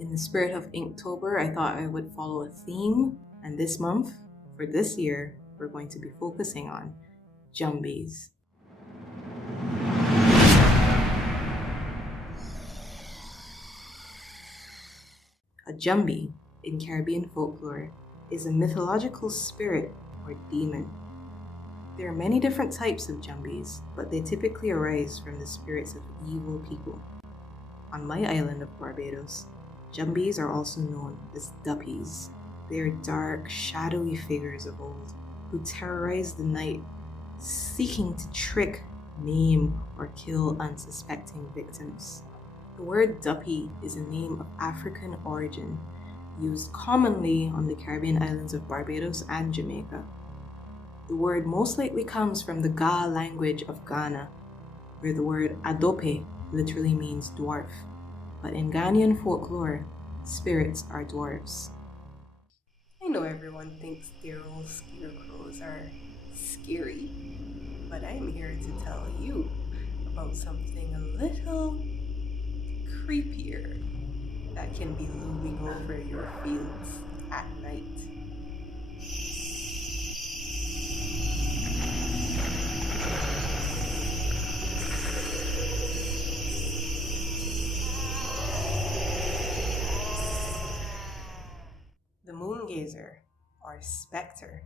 In the spirit of Inktober, I thought I would follow a theme, and this month, for this year, we're going to be focusing on jumbies. A jumbie, in Caribbean folklore, is a mythological spirit or demon. There are many different types of jumbies, but they typically arise from the spirits of evil people. On my island of Barbados, jumbies are also known as duppies. They are dark, shadowy figures of old who terrorize the night, seeking to trick, maim, or kill unsuspecting victims. The word duppy is a name of African origin, used commonly on the Caribbean islands of Barbados and Jamaica. The word most likely comes from the Ga language of Ghana, where the word adope literally means dwarf, but in Ghanaian folklore, spirits are dwarves. I know everyone thinks sterile scarecrows are scary, but I'm here to tell you about something a little creepier that can be looming over your fields at night. The Moongazer, or spectre,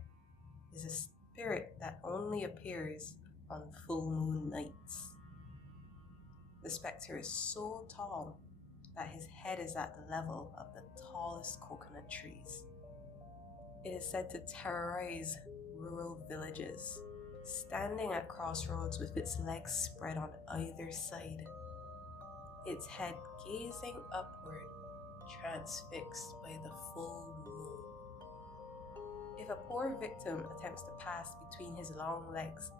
is a spirit that only appears on full moon nights. The spectre is so tall that his head is at the level of the tallest coconut trees. It is said to terrorize rural villages, standing at crossroads with its legs spread on either side, its head gazing upward, transfixed by the full moon. If a poor victim attempts to pass between his long legs,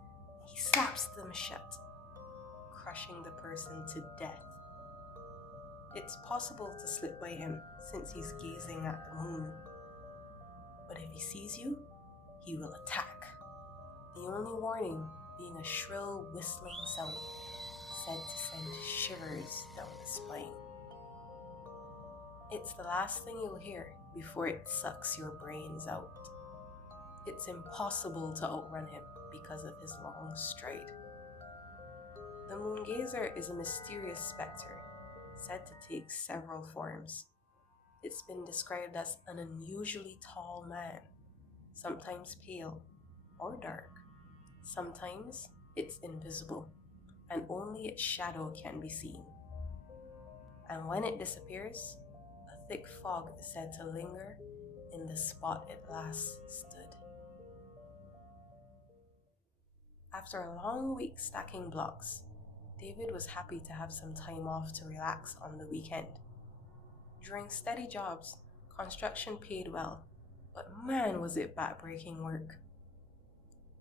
he slaps them shut, crushing the person to death. It's possible to slip by him since he's gazing at the moon. But if he sees you, he will attack. The only warning being a shrill whistling sound said to send shivers down the spine. It's the last thing you'll hear before it sucks your brains out. It's impossible to outrun him because of his long stride. The Moongazer is a mysterious spectre, said to take several forms. It's been described as an unusually tall man, sometimes pale or dark. Sometimes it's invisible, and only its shadow can be seen. And when it disappears, a thick fog is said to linger in the spot it last stood. After a long week stacking blocks, David was happy to have some time off to relax on the weekend. During steady jobs, construction paid well, but man was it backbreaking work.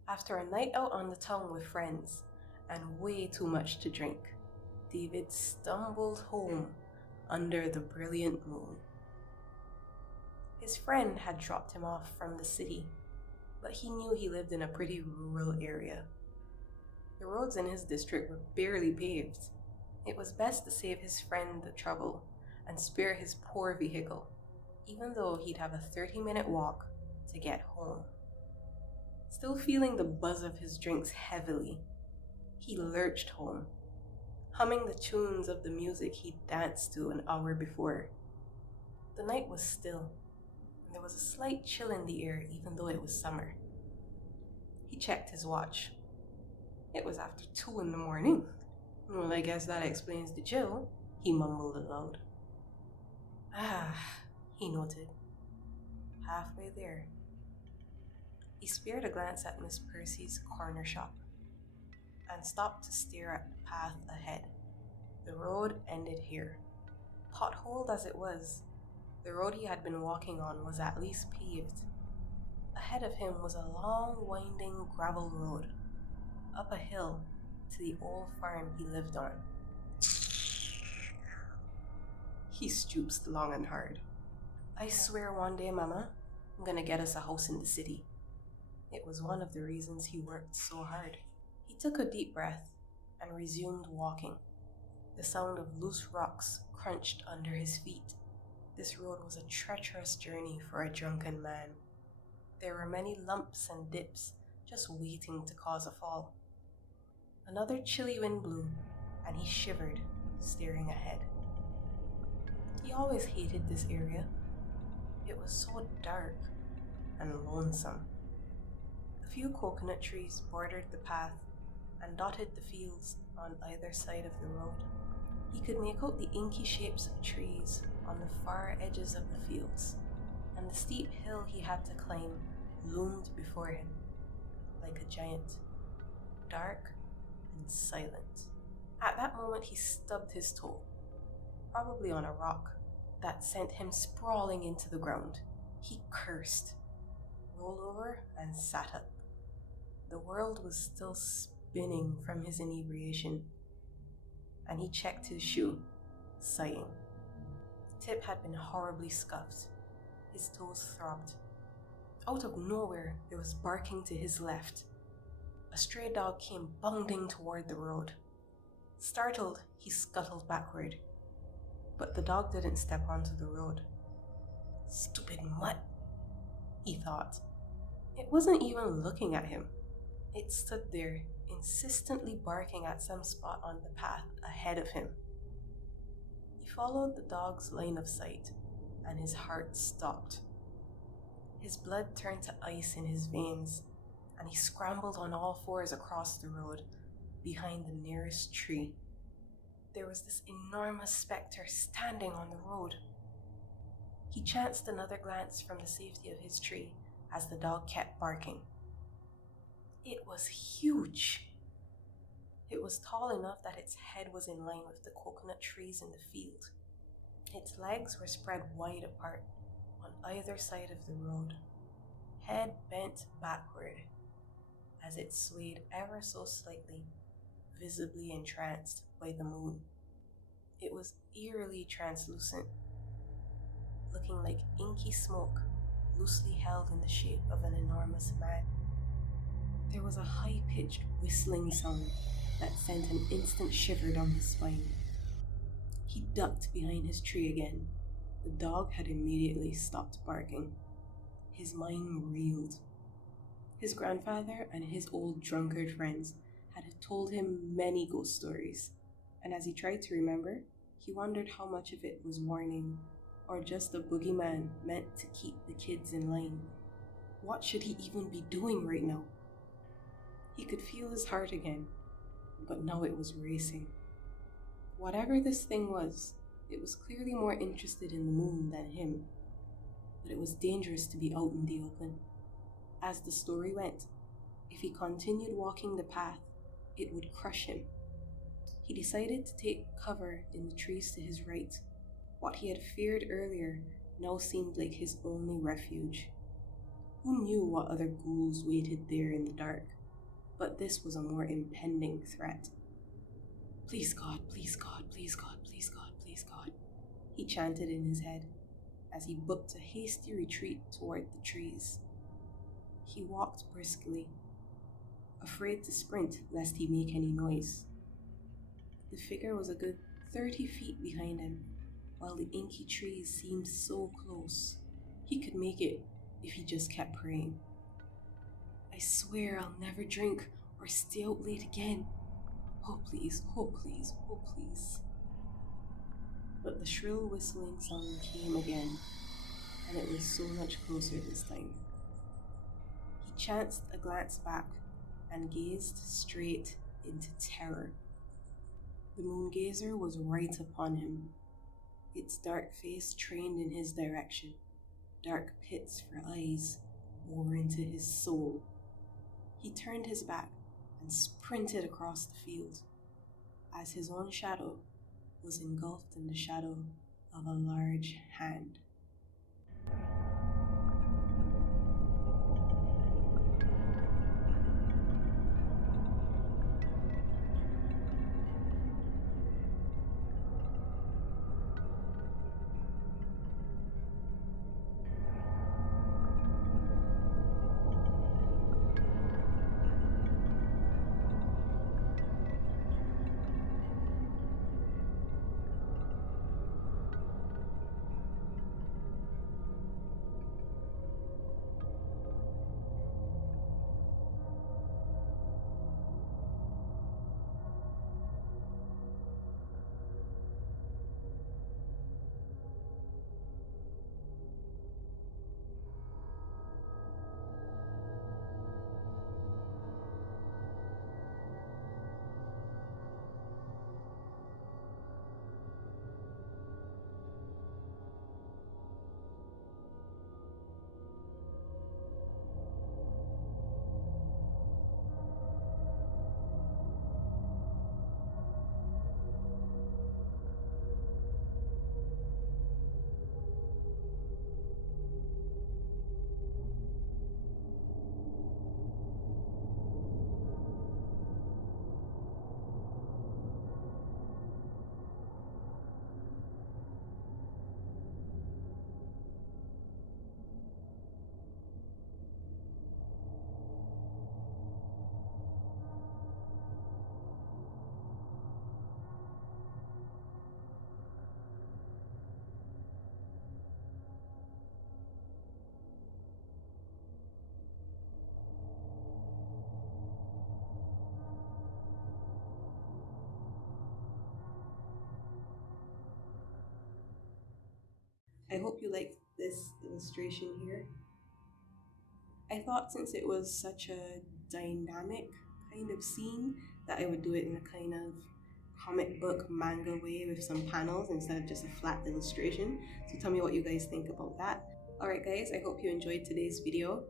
After a night out on the town with friends and way too much to drink, David stumbled home under the brilliant moon. His friend had dropped him off from the city, but he knew he lived in a pretty rural area. The roads in his district were barely paved. It was best to save his friend the trouble and spare his poor vehicle, even though he'd have a 30-minute walk to get home. Still feeling the buzz of his drinks heavily, he lurched home, humming the tunes of the music he'd danced to an hour before. The night was still, and there was a slight chill in the air even though it was summer. He checked his watch. It was after 2 a.m. Well, I guess that explains the chill, he mumbled aloud. He noted. Halfway there. He spared a glance at Miss Percy's corner shop and stopped to stare at the path ahead. The road ended here. Potholed as it was, the road he had been walking on was at least paved. Ahead of him was a long, winding gravel road, up a hill to the old farm he lived on. He stooped long and hard. I swear one day, Mama, I'm gonna get us a house in the city. It was one of the reasons he worked so hard. He took a deep breath and resumed walking. The sound of loose rocks crunched under his feet, This road was a treacherous journey for a drunken man. There were many lumps and dips just waiting to cause a fall. Another chilly wind blew, and he shivered, staring ahead. He always hated this area. It was so dark and lonesome. A few coconut trees bordered the path and dotted the fields on either side of the road. He could make out the inky shapes of trees on the far edges of the fields, and the steep hill he had to climb loomed before him like a giant, dark and silent. At that moment he stubbed his toe, probably on a rock, that sent him sprawling into the ground. He cursed, rolled over, and sat up. The world was still spinning from his inebriation, and he checked his shoe, sighing. The tip had been horribly scuffed. His toes throbbed. Out of nowhere, there was barking to his left. A stray dog came bounding toward the road. Startled, he scuttled backward, but the dog didn't step onto the road. Stupid mutt, he thought. It wasn't even looking at him. It stood there, insistently barking at some spot on the path ahead of him. He followed the dog's line of sight, and his heart stopped. His blood turned to ice in his veins, and he scrambled on all fours across the road, behind the nearest tree. There was this enormous spectre standing on the road. He chanced another glance from the safety of his tree as the dog kept barking. It was huge. It was tall enough that its head was in line with the coconut trees in the field. Its legs were spread wide apart on either side of the road, head bent backward as it swayed ever so slightly, visibly entranced by the moon. It was eerily translucent, looking like inky smoke loosely held in the shape of an enormous man. There was a high-pitched whistling sound that sent an instant shiver down his spine. He ducked behind his tree again. The dog had immediately stopped barking. His mind reeled. His grandfather and his old drunkard friends had told him many ghost stories, and as he tried to remember, he wondered how much of it was warning or just a boogeyman meant to keep the kids in line. What should he even be doing right now? He could feel his heart again, but now it was racing. Whatever this thing was, it was clearly more interested in the moon than him, but it was dangerous to be out in the open. As the story went, if he continued walking the path, it would crush him. He decided to take cover in the trees to his right. What he had feared earlier now seemed like his only refuge. Who knew what other ghouls waited there in the dark? But this was a more impending threat. Please God, please God, please God, please God, please God, he chanted in his head as he booked a hasty retreat toward the trees. He walked briskly, afraid to sprint lest he make any noise. The figure was a good 30 feet behind him, while the inky trees seemed so close. He could make it if he just kept praying. I swear I'll never drink or stay out late again. Oh please, oh please, oh please. But the shrill whistling sound came again, and it was so much closer this time. He chanced a glance back and gazed straight into terror. The Moongazer was right upon him, its dark face trained in his direction, dark pits for eyes bore into his soul. He turned his back and sprinted across the field, as his own shadow was engulfed in the shadow of a large hand. I hope you liked this illustration here. I thought since it was such a dynamic kind of scene that I would do it in a kind of comic book manga way with some panels instead of just a flat illustration. So tell me what you guys think about that. Alright guys, I hope you enjoyed today's video.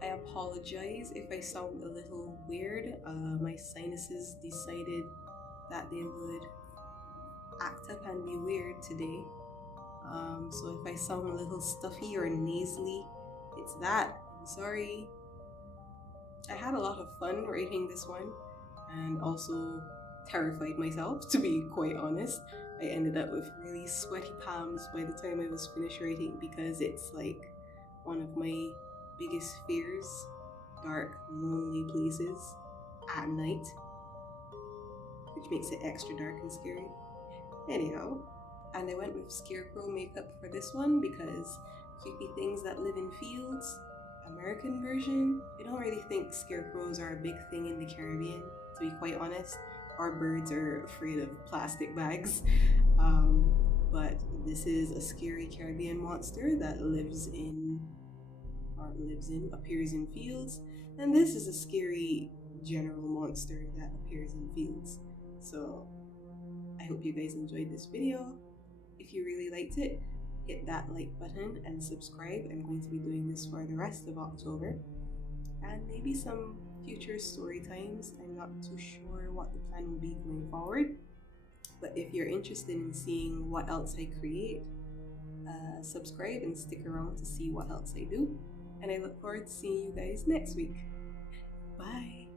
I apologize if I sound a little weird. My sinuses decided that they would act up and be weird today. So if I sound a little stuffy or nasally, it's that. I'm sorry. I had a lot of fun writing this one and also terrified myself, to be quite honest. I ended up with really sweaty palms by the time I was finished writing because it's like one of my biggest fears, dark, lonely places at night, which makes it extra dark and scary. Anyhow, and I went with scarecrow makeup for this one because creepy things that live in fields, American version. I don't really think scarecrows are a big thing in the Caribbean, to be quite honest. Our birds are afraid of plastic bags. But this is a scary Caribbean monster that appears in fields, and this is a scary general monster that appears in fields. So I hope you guys enjoyed this video. If you really liked it, hit that like button and subscribe. I'm going to be doing this for the rest of October and maybe some future story times. I'm not too sure what the plan will be going forward, but if you're interested in seeing what else I create, subscribe and stick around to see what else I do, and I look forward to seeing you guys next week. Bye.